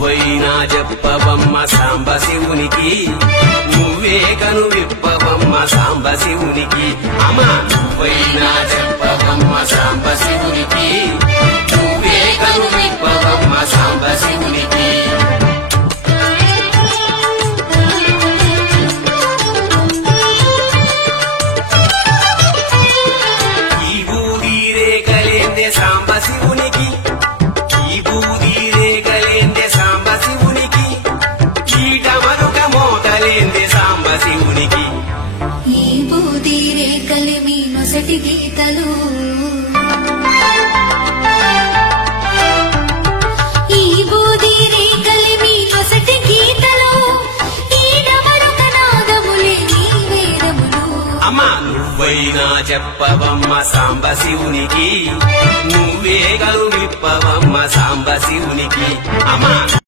నువ్వైనా చెప్పవమ్మ సాంబ శివునికి, నువ్వే కను విప్పవమ్మ సాంబ శివునికి. అమ్మ నువ్వైనా చెప్పవమ్మ సాంబ శివునికి, నువ్వే కను విప్పవమ్మ సాంబ శివునికి. ఈ బూది రేఖలేందే సాంబ శివునికి, ఈ బూది రేఖలేందే సాంబ శివునికి, కీటమరుక మోతలేందే సాంబ శివునికి. ఈ బూది రేఖలి మీ నొసటి గీతలు, ఈ బూది రేఖలి మీ నొసటి గీతలు, ఈ డమరుక నాదములే నీ వేదములు. అమ్మ నువ్వైనా చెప్పవమ్మ సాంబ శివునికి, నువ్వే గలు విప్పవమ్మ సాంబ శివునికి. అమ్మ